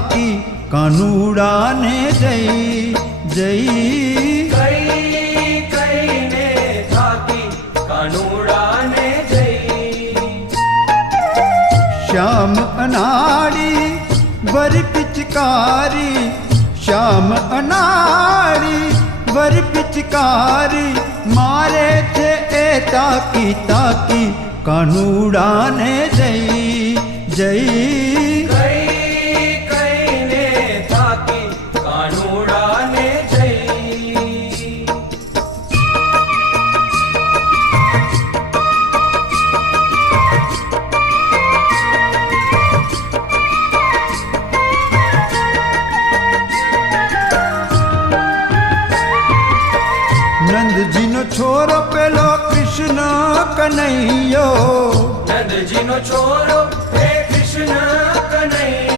થાકી કાનુડાને જઈ જઈ કઈને થાકી કાનુડાને જઈ શ્યામ અનાડી વર પિચકારી શ્યામ અનાડી વર પિચકારી મારે છે એ તાકી તાકી કાનુડાને જઈ જઈ કઈને થાકી કાનુડાને જઈ નંદજીનો છોરો પેલો કૃષ્ણ કનૈયો નંદજીનો છોરો